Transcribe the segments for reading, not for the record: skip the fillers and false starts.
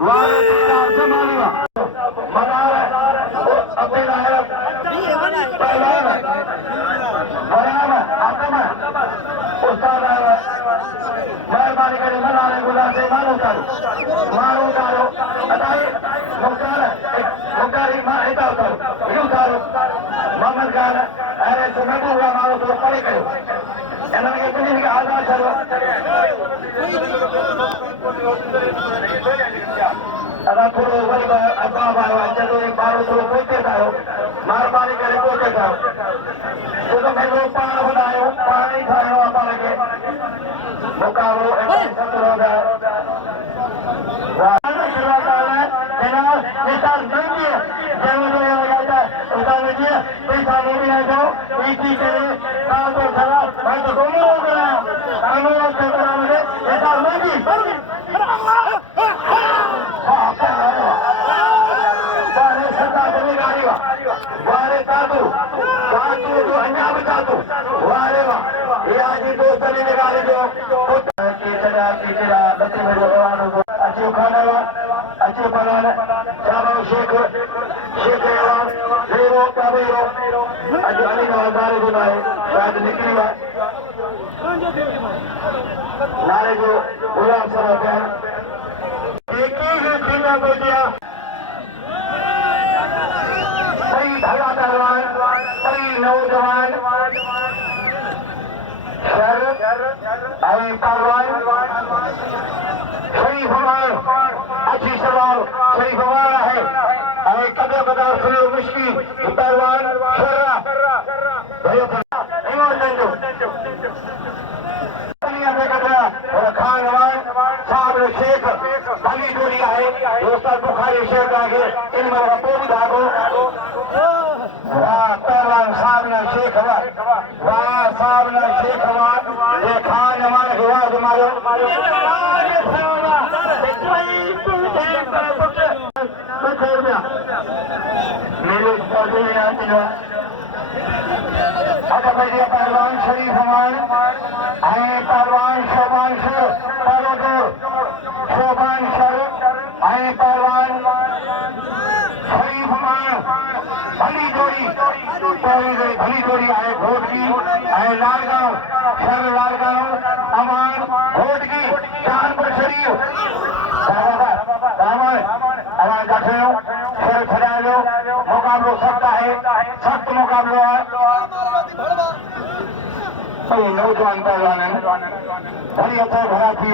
वाले संभालिया मदार अपने नायक पहलवान बयान आकम उस्ताद मेहरबानी करे मनाने गुलाब से मानो उतारो अदाई मुख्तारी मां इता उतारो यू उतारो मोहम्मद खान अरे महबूबा मारो तो परे करो इन्होंने कुछ नहीं आजाद करो अगर थोड़ो वही अब्बा भाई चलो एक बार थोड़ो पोते थायो मेहरबानी करे पोते थायो जो तो मैं लोग पान बनायो पानी थायो अब्बा लगे मुकाबलो एक सत्रो दा वाह शुरुआत है जनाब निशान नहीं है जब तो ये हो जाता उतार लीजिए पैसा नहीं है जो इसी करे काम तो चला मैं तो दोनों हो गया कानून से करा मुझे निशान नहीं वारे साधु साधु जो अंजाम साधु वारे वाह ये आज ही दोस्त ने निकाले जो कीचड़ा लती में भगवान को अच्छी खाने अच्छी बनाने शाबाश शेख एवान हीरो काबीरो आज अली नवाज़ारे जो नारे शायद निकली है नारे जो गुलाम सराफ है एक ही दुनिया को दिया भला पहलवान सही नौजवान पहलवान शरीफ हमार अच्छी सवाल शरीफ हमारा है कदर कदर सुनो मुश्किल पहलवान साहब शेख भली जोड़ी है दोस्त बुखारी शेख आगे इन मेरा पोरी धागो वाह पहलवान साहब ने शेख वाह साहब ने शेख ये खान हमारे हिवाज मारो मेरे पहलवान शरीफ हमान पहलवान शोभान शर शोभान शर पहलवान शरीफ हमान भली जोड़ी है घोट की लालगांव शर लालगांव अमान घोट की जानपुर शरीफ अमान जखो शर छड़ायो मुकाबलो सख्त मुकाबलो है नौजवान पहलवान बड़ी अच्छा भरा थी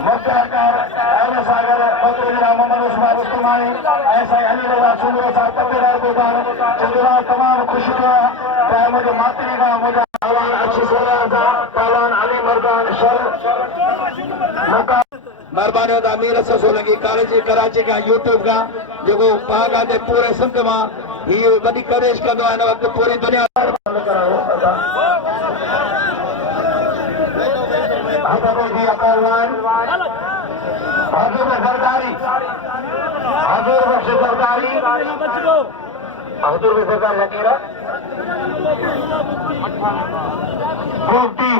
मुख्तार सागर मोहम्मद उस्मान उस्मानी ऐसा अली रजा सुबह साहब पत्तेदार गोदार चंद्रा तमाम खुश हुआ चाहे मुझे मातरी का मुझे पहलवान अच्छी सोलह पहलवान अली मर्दान शर मेहरबानी होता अमीर सोलंकी कराची का यूट्यूब का जो पाक आते पूरे सिंध में ही वही कवरेज कंदो आहे वक्त पूरी दुनिया पहलवान हजूर सरकारी हजूर सरकार लकीरा पोपटी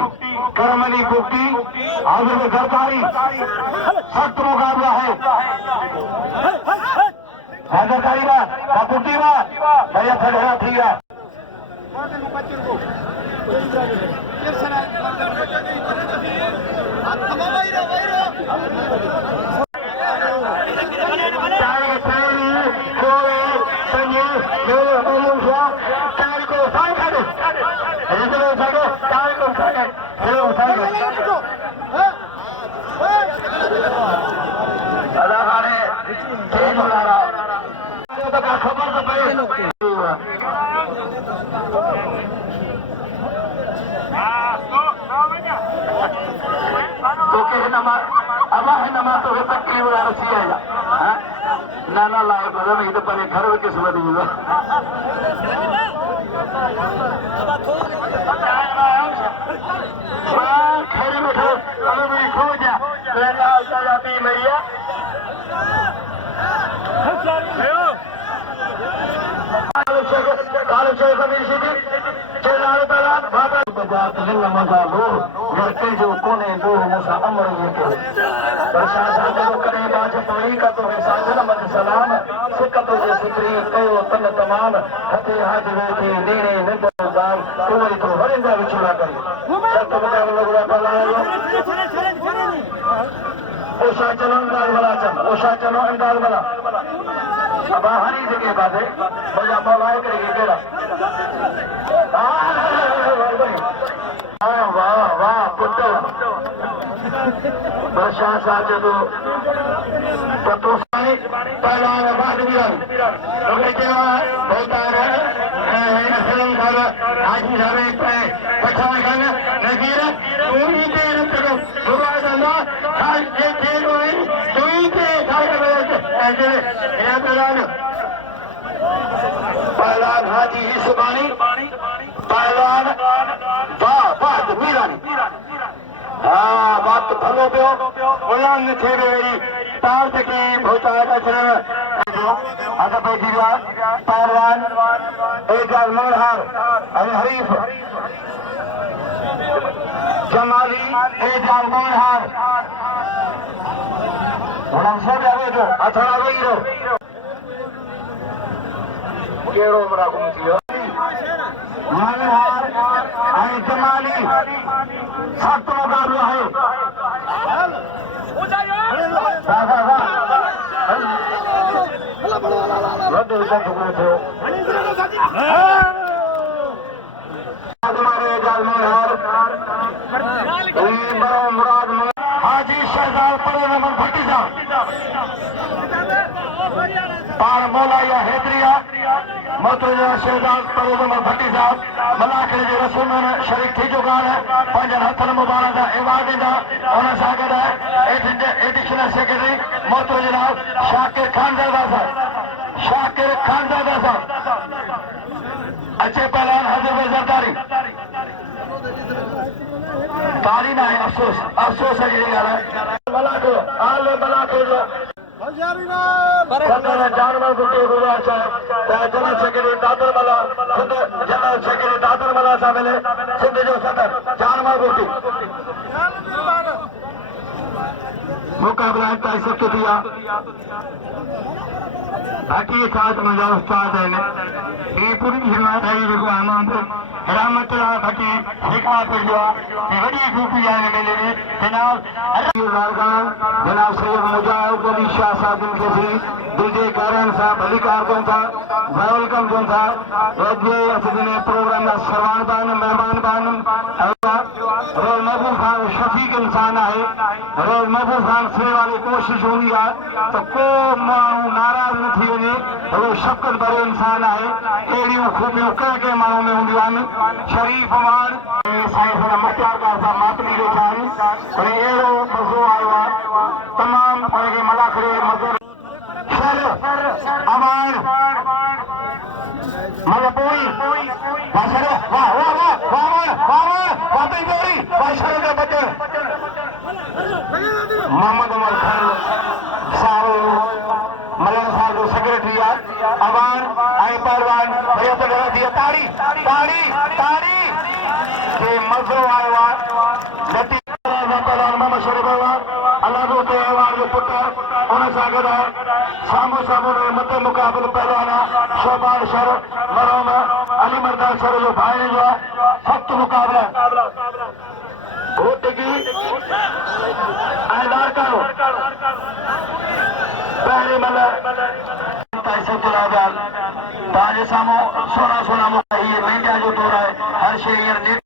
करमली पोपटी हजूर सरकारी सख्त मुकाबला है सरकारी बात पोपटी बात भैया खड़ा थी गया खबर तो नाना लाए तो पर घर में किस्मत खैर में खो जा मैया जो कोने दो मुसा अमर प्रशासन को करे बाज पानी का तो साजन मत सलाम सिकत जे सुत्री कयो तन तमाम हथे हाथ वेठी नीणे निंद दान कोई तो हरिंदा विछड़ा करे सत बता लगड़ा पलायो ओशा चलो अंदाज वाला चल ओशा चलो अंदाज वाला अब हरी जगह बात है मजा मौलाए करेगी केड़ा वाह वाह पुत्र प्रशासन जो पतो साई पहला बाद भी लोगे के होता है फिल्म घर आज जावे पे पठान खान नजीर तूनी के रखो गुरुआ ना खाल के खेल होई तूनी के खाल के ऐसे या पहलान पहलान हाजी सुबानी पहलान वाह बात मीरानी हाँ बात भलो पियो उल्लंघन थे वेरी तार तकी भोचार अचरण अद बैठीवा पहलवान एजाज मंगलहार अरे हरीफ जमाली एजाज मंगलहार उन्हनि सब जावे जो अथड़ा वही रहो केड़ो बड़ा गुम थियो मंगलहार ऐं जमाली सख्त मुकाबलो है हाजी शहजाद पड़े नमन भट्टी पार मौला या हैदरिया मोतुजा शहजाद पड़े नमन भट्टी साहब मलाखड़े जे रसूल में शरीक थी चुका है पंजन हथन मुबारक इबाद दा उन सां गॾु एडिशनल सेक्रेटरी मोहतरम जनाब शाकिर खानज़ादा साहब शाकिर खानज़ादा साहब अच्छे पहलवान हजरत जरदारी तारी ना है अफसोस अफसोस है यही गाल है मलाखो आले मलाखो जो जानवर गुटे गुरुआ जनरल सेक्रेटरी दादर मला सिंध जनरल सेक्रेटरी दादर मला सां मिले सिंध जो सदर जानवर गुटी मुकाबला कैसे के दिया बाकी साथ मुझे उस्ताद है ये पूरी हिमायत है जो आनंद रहमत बाकी शिका पर जो ये बड़ी ग्रुप आने मिले जनाब जनाब सैयद मुजाहिद अली शाह साहब के सी दूजे कारण साहब भलीकार को था वेलकम जो था ये असदने प्रोग्राम का सरवान बान मेहमान बान रोज महबूब खान शफीक इंसान है रोज महबूब खान से वाली कोशिश होंगी है तो को मानू नाराज न थी वने वो शफकत भरे इंसान है एड़ियों खूबियों के मानू में होंगी शरीफ मान साइंस में मुख्तार का साहब मातमी रेखानी और एड़ो मज़ो आयो तमाम उनके मलाखड़े मज़ो सर अमान मलपोई वाशरो वाह वाह वाह वाह वाह वाह जोड़ी वाशरो के बच्चे मोहम्मद उमर खान साहब मलन साहब जो सेक्रेटरी है अवान आई पहलवान भैया तो डरा दिया ताड़ी ताड़ी ताड़ी के मज़ो आयो नती पहलवान मोहम्मद शुरू कयो अल्लाह जो त्योहार जो पुत्र उन सां गॾु साम्हूं साम्हूं मथे मुक़ाबिल पहलवान शोभान शर मरोम अली मर्दान शर जो भाई जो सख्त मुक़ाबला भूतगी ऐलान करो पहले मतलब पैसे तुला बैल ताजे सामो सोना सोना मुकाई मीडिया जो दौर है हर शे यार नेट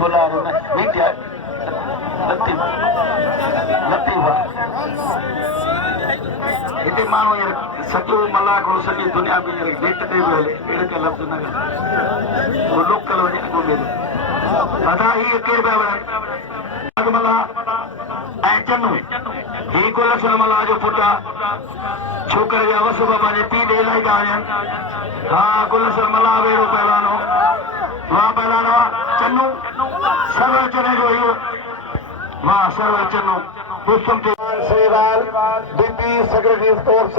बुला रहे मीडिया लतीफा इते मानो यार सचो मलाक और सॼी दुनिया में यार नेट ते अहिड़े का लफ़्ज़ न ॻाल्हि वो लोकल वञे को मेरे अदा ही के बेवड़ मला ऐं चन्नू ही को लसन मला जो पुटा छोकर जा वस बाबा ने पी दे लाई गायन हां को लसन मला वेरो पहलानो वाह पहलानो चन्नू सरवर चने जो ही वाह सरवर चन्नू पुष्पम सेवाल डिप्टी सेक्रेटरी स्पोर्ट्स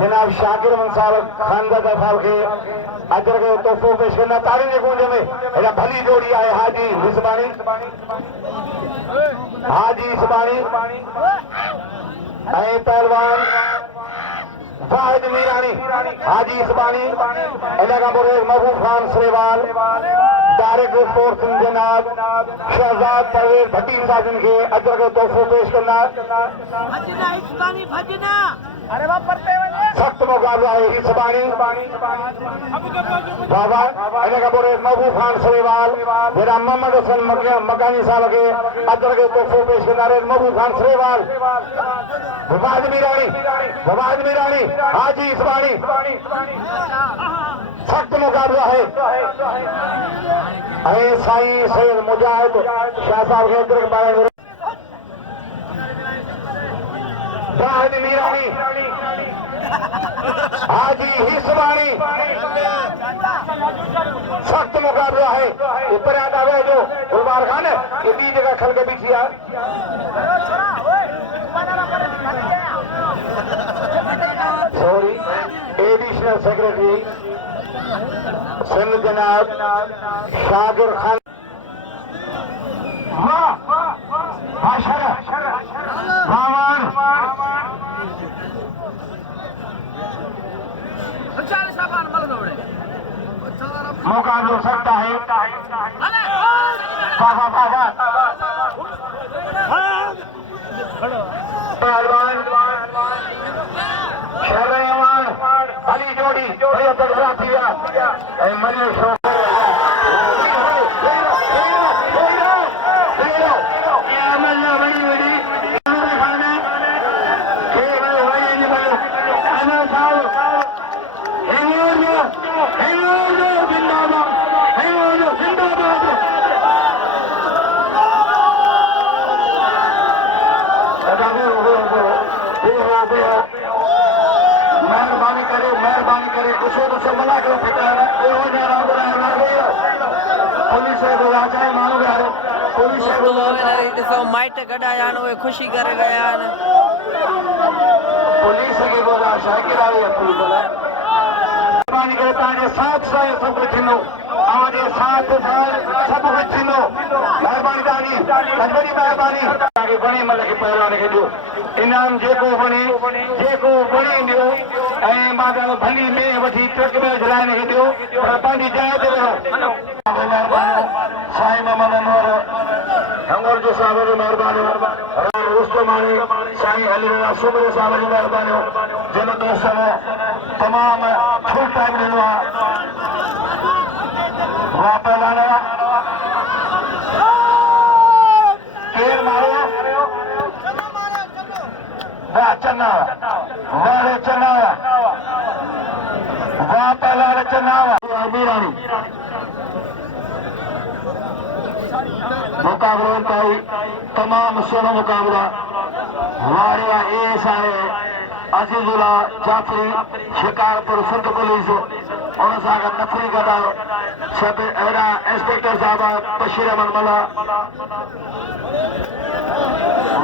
जनाब शाकिर अहमद साहब खानदादा साहब के अजर के तोहफो पेश करना तारी के गूंज में एडा भली जोड़ी आहे हाजी हिसबानी ऐं पहलवान वाहिद मीरानी हाजी हिसबानी इन खां पोइ महबूब खान सरेवाल डायरेक्टर स्पोर्ट्स जनाब शहजाद परवेज भट्टी साहब के अजर के तोहफो पेश करना सख्त मुकाबला है हिसबानी बाबा इन खां पोइ महबूब खान सरेवाल जनाब मोहम्मद हसन मकानी साहब के अजर के तोहफो पेश करना महबूब खान सरेवाल भवाद मीरानी हाजी हिसबानी सख्त मुकाबला है साईं सैयद मुजाहिद शाह साहब के अजर के बारे वाहिद मीरानी हाजी हिसबानी सख्त मुकाबला है ऊपर आता हुआ जो गुलबार खान है ये 20 जगह खल के पीछे यार सॉरी एडिशनल सेक्रेटरी सिंध जनाब शाकिर खान मुकाबला हो सकता है पहलवान शहरमान अली जोड़ी मेहरबानी करे कुछ तो मना करो पुलिस माण्हू पुलिस माइट कढाया खुशी करे गया पुलिस खे बोला शाकिर आई मेहरबानी करे तव्हांजे साथ सां सभु कुझु थींदो तव्हांजे साथ सां सभु कुझु थींदो महिरबानी तव्हांजी बड़ी महिरबानी तव्हांखे बणी महिल खे पहलवान खे ॾियो इनाम जेको बणे ॾियो ऐं मां भली में वठी ट्रक में झलाइण खे ॾियो पर पंहिंजी जाइ ते रहो साईं मोहम्मद अनवर अंगूर जो साहब जो महिरबानी रुस्तमानी साईं अली सुबह साहब जो महिरबानी जिन दोस्तन तमामु फुल टाइम ॾिनो आहे वाह पहलवान केरु मारो वाह चन्ना वाह चन्ना वाह पहलवान चन्ना मीरानी मुकाबलो इंतहाई तमाम सुहिणो मुकाबला वारे एस आहे अजीजुल्ला जाफरी शिकारपुर सिंध पुलिस उन सां गॾु नफ़री गॾु सभु अहिड़ा इंस्पेक्टर साहब बशीर अहमद मला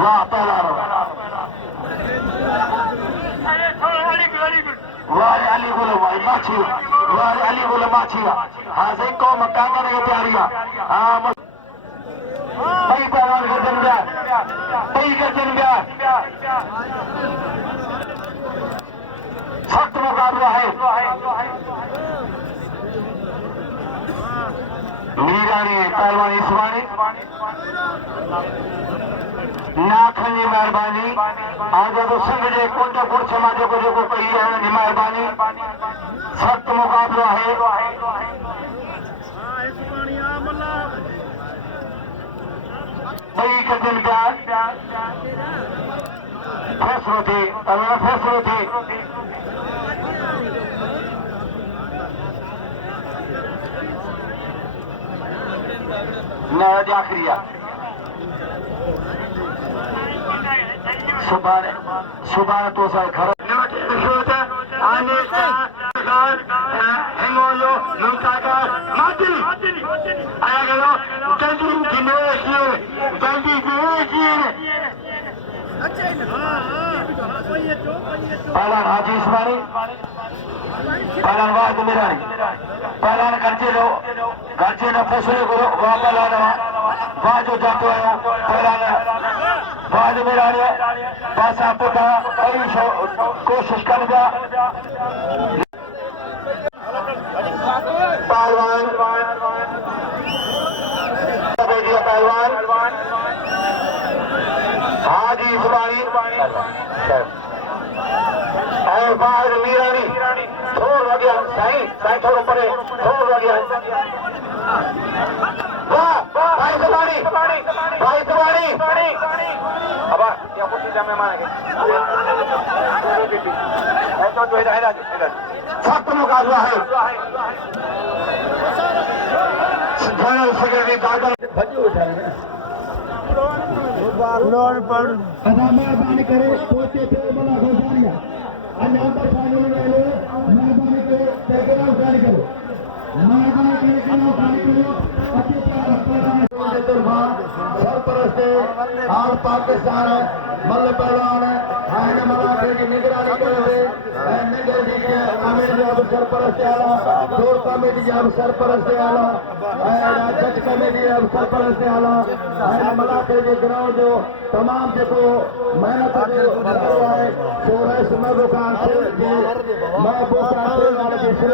वाह पहलवान वारे अली गुल माछी वारे अली गुल माछी हाँ सही कौम कांगड़ की तैयारी है हाँ पई पहलवान गर्जन गया सख्त मुकाबला है मीरानी पहलवान हिसबानी नाखन जी महिरबानी आज तो सिंध के कोटपुर समाज को जो कई है उनकी महिरबानी सख्त मुकाबला है बई कजन प्यार फैसलो थे न आखिरी सुबह तो सर घर पहलवान हाजी इस्मानी, पहलवान वाद मिरानी, पहलवान गर्जे लो, गर्जे ने फैसले करो, वहाँ पहलवान वहाँ जो जाते हो पहलवान वाद मिरानी है, पासा पुटा कोशिश कर जा पहलवान पहलवान हाजी इस्मानी और बाहर मीरानी थोड़ हो गया साईं थोड़ा परे थोड़ हो गया वाह भाई सुबानी अब क्या कुछ चीज़ में मानेंगे ऐसा तो इधर सख्त मुकाबला है जनरल सेक्रेटरी दादा भजी उठा रहे हैं मेहरबानी करे सोचे थे बना गुजारिया अन्य कानून वाले मेहरबानी करे टेकना उठाने करो मेहरबानी करे अच्छी तरह सरपरस्त और पाकिस्तान मल्ल पहलवान मलाके की निगरानी करे निगर जी के आमिर जब सरपरस्त आला दौड़ कमेटी जब सरपरस्त आला जज कमेटी जब सरपरस्त आला मलाके के ग्राउंड जो तमाम जो मेहनत है सोरेश महबूबान से महबूबान से वाले के सिर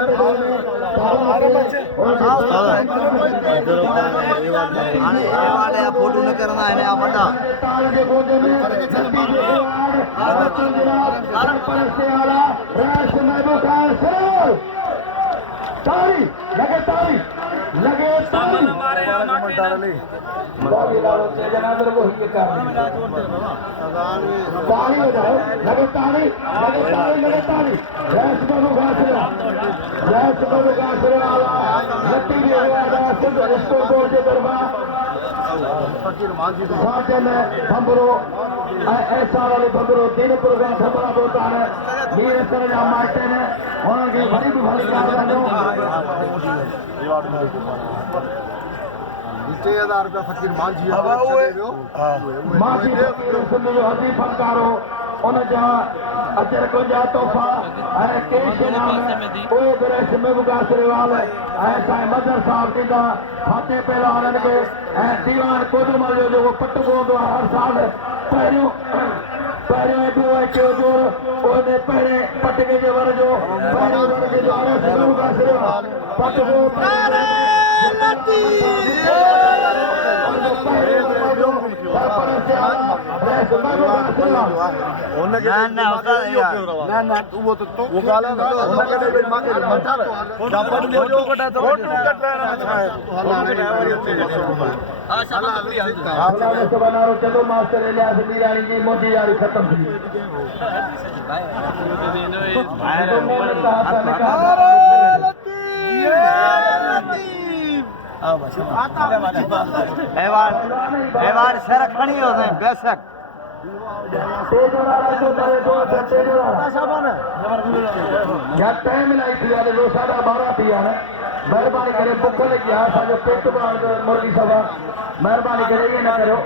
फोटो न करना है ना बड़ा ताल के गोदे में सरपरस्त आला राश महबूबान से ताली लगे ताली जनाब को ही कर ताली हो जाए लगे ताली रैश बाबू गासरे वाला लट्टी भी स्कोर बोर्ड के दरबार साथे में भंबरो ऐसा वाले भंबरो दिन प्रोग्राम भंबरा होता है मीर सरजा मारते हैं उनके बड़ी भी भली ₹1000 फकीर मांझी हदी फनकारो उन जा अजर को जा तोहफा ऐं केश नाम उहे गुरेश महबूबासरे वाल ऐं साईं मदर साहब ॾींदा फाते पहलवाननि खे ऐं दीवान कोदरमल जो जेको पट पवंदो आहे हर साल पहिरियों ॿियो टियों जोर उन पहिरें पटके जे वर जो पहिरियों वर जो महबूबासरे वाल पट चलो मास्टर इलियास मीरानी जी मोदी यारी खत्म थी सर खड़ी हो गए बेशक टाइम लाई थी वाले 12:30 थी है मेहरबानी करे बुख लगी है असांजो पेट बाण मुर्गी सभा मेहरबानी करे ये न करो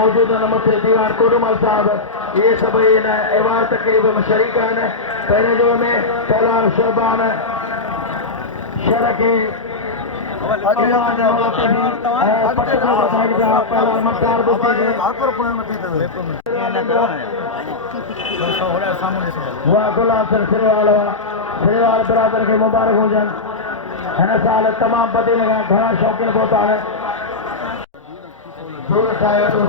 मौजूद दीवान कोडूमल साहब ये सब अवार्ड तकरीब में शरीक हैं पहले जो में पहलवान शहबान शहर के गुलाम सिंह सिरेवाल बिरादर के मुबारक हुजन हिन साल तमाम बदी लॻा घणा शौक़ीन पहुता है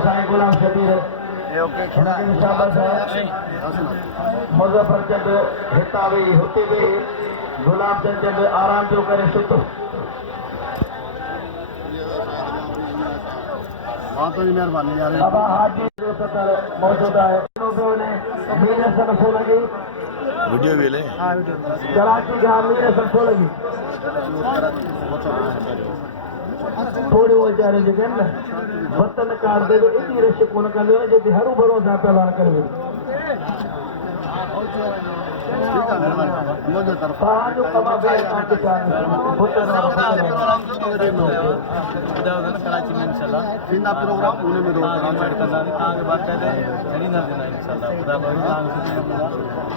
साईं गुलाम शबीर मुज़फ़र चंद हितां वेही हुते वेही गुलाम चंद आराम जो करे सुतो मेहरबानी बाबा हाजी मौजूद है मीर सरसो लगी वीडियो भी ले कराची जहाँ मीर सरसो लगी थोड़े वो जा रहे जगह ना वतन काट दे इतनी रश कोन कर ले जो हरू भरो सा पहला कर ठीक है मेहरबानी मुझे तरफ पांच कमा बे काट चार वतन कराची में इंशाल्लाह फिर प्रोग्राम होने में दो सेट करना आगे बात कहते हैं नहीं ना देना इंशाल्लाह खुदा भाई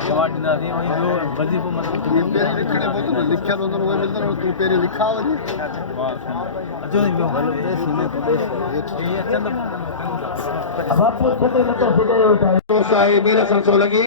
वाट ना दी वही जो वजीफो मतलब ये पेरी लिखने बहुत ना लिखा तो वो मिलता है तू पेरी लिखा हो जी जो नहीं बोलो देश में प्रदेश ये चंद अब आप छते न तो सजाए उठाए तो साहिब मेरा संसो लगी